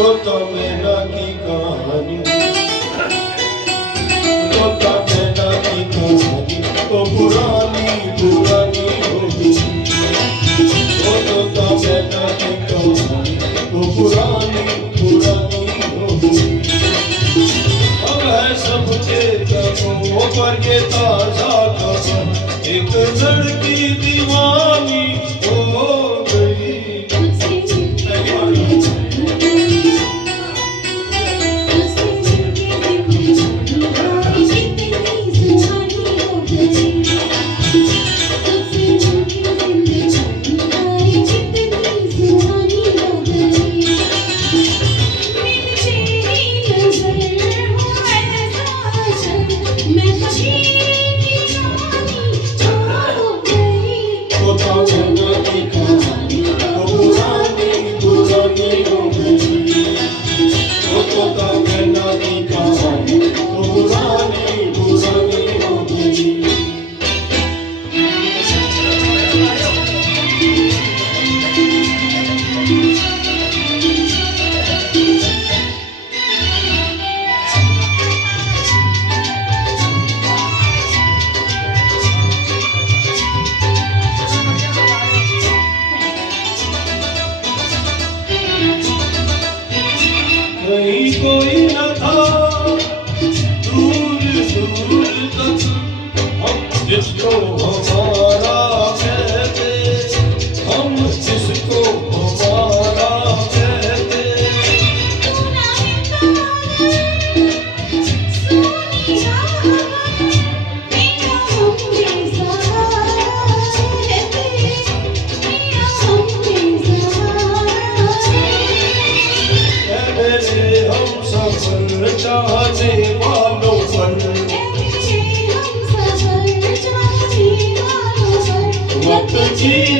तोता मैना की कहानी, तोता मैना की कहानी तो पुरानी पुरानी होगी। वो तोता मैना की कहानी तो पुरानी पुरानी होगी। अब है सबके लबों पर ये ताजा खबर, एक लड़की दीवानी हो गई। कहीं कोई न था दूर दूर तक, हम जिसको हमारा कहते, हम जिसको हमारा कहते। हम सफर चाहने वालों पर वक्त जी